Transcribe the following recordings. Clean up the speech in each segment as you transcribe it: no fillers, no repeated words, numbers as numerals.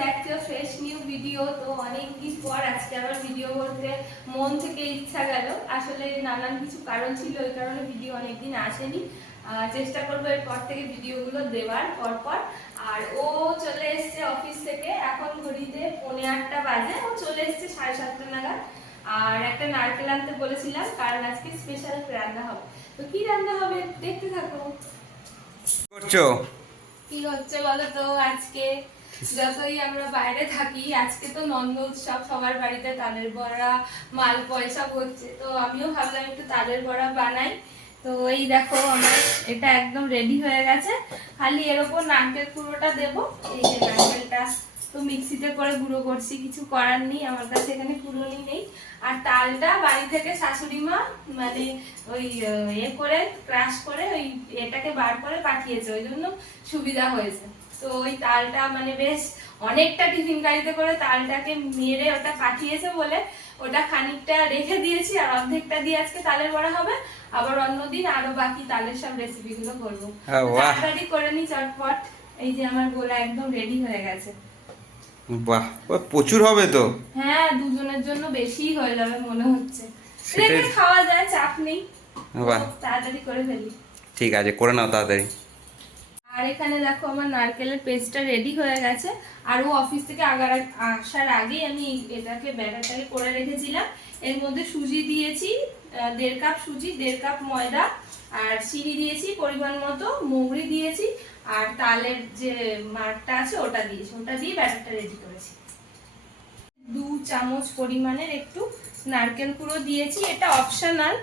Back to fresh new video. তো অনেক দিন পর আজকে আবার ভিডিও করতে মন থেকে ইচ্ছা গেল। আসলে নানান কিছু কারণ ছিল, ওই কারণে ভিডিও অনেকদিন আসেনি। চেষ্টা করবো এরপর থেকে ভিডিওগুলো দেওয়ার পরপর। আর ও চলে এসছে অফিস থেকে, এখন ঘড়িতে 8:45 বাজে। ও চলে এসছে 7:30 নাগাদ। আর একটা নারকেল আনতে বলেছিলাম, কারণ আজকে স্পেশাল রান্না হবে। তো কি রান্না হবে দেখতে থাকো। করছো কি হচ্ছে বলো তো, আজকে যতই আমরা বাইরে থাকি, আজকে তো নন্দ উৎসব, সবার বাড়িতে তালের বড়া, মাল পয়সা হচ্ছে। তো আমিও ভাবলাম একটু তালের বড়া বানাই। তো এই দেখো আমার এটা একদম রেডি হয়ে গেছে, খালি এর উপর নারকেল কুড়োটা দেবো। এই যে নারকেলটা তো মিক্সিতে করে গুঁড়ো করছি, কিছু করার নেই, আমার কাছে এখানে কুড়োনি নেই। আর তালটা বাড়ি থেকে শাশুড়ি মা মানে ওই করে ক্রাশ করে ওই এটাকে বার করে পাঠিয়েছে, ওই জন্য সুবিধা হয়েছে। তো ওই তালটা মানে বেশ অনেকটা টিফিন গাড়িতে করে তালটাকে মেরে ওটা পাঠিয়েছে বলে ওটা খানিকটা রেখে দিয়েছি, আর অর্ধেকটা দিয়ে আজকে তালের বড়া হবে। আবার অন্যদিন আরো বাকি তালের সব রেসিপি গুলো করবো। তাড়াতাড়ি করে নি চটপট। এই যে আমার গোলা একদম রেডি হয়ে গেছে। বাহ, প্রচুর হবে তো। হ্যাঁ, দুজনের জন্য বেশি হয়ে যাবে মনে হচ্ছে। রেখে খাওয়া যায়, চাপ নেই। বাহ, তাড়াতাড়ি করে ফেলি। ঠিক আছে, করে নাও তাড়াতাড়ি। আর এখানে দেখো আমার নারকেলের পেস্টটা রেডি হয়ে গেছে। আর ও অফিস থেকে আসার আগেই আমি এটাকে ব্যাটারটাকে করে রেখেছিলাম। এর মধ্যে সুজি দিয়েছি 1.5 কাপ সুজি, 1.5 কাপ ময়দা, আর চিনি দিয়েছি পরিমাণ মতো, মৌরি দিয়েছি, আর তালের যে মাঠটা আছে ওটা দিয়েছি। ওটা দিয়ে ব্যাটারটা রেডি করেছি। 2 চামচ পরিমাণের একটু নারকেল কুড়ো দিয়েছি। এটা অপশনাল,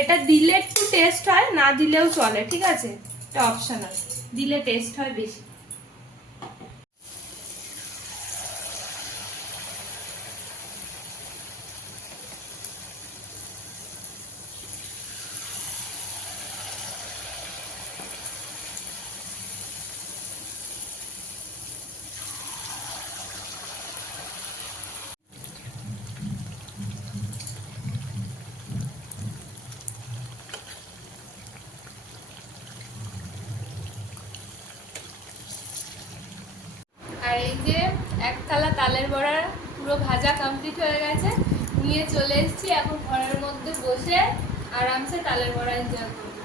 এটা দিলে একটু টেস্ট হয়, না দিলেও চলে, ঠিক আছে? এটা অপশনাল, দিলে টেস্ট হয় বেশি। আর এই যে এক থালা তালের বড়া পুরো ভাজা কমপ্লিট হয়ে গেছে, নিয়ে চলে এসেছি। এখন ঘরের মধ্যে বসে আরামসে তালের বড়া এনজয় করবো।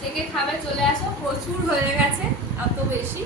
থেকে খাবে চলে আসো, প্রচুর হয়ে গেছে, অত বেশি।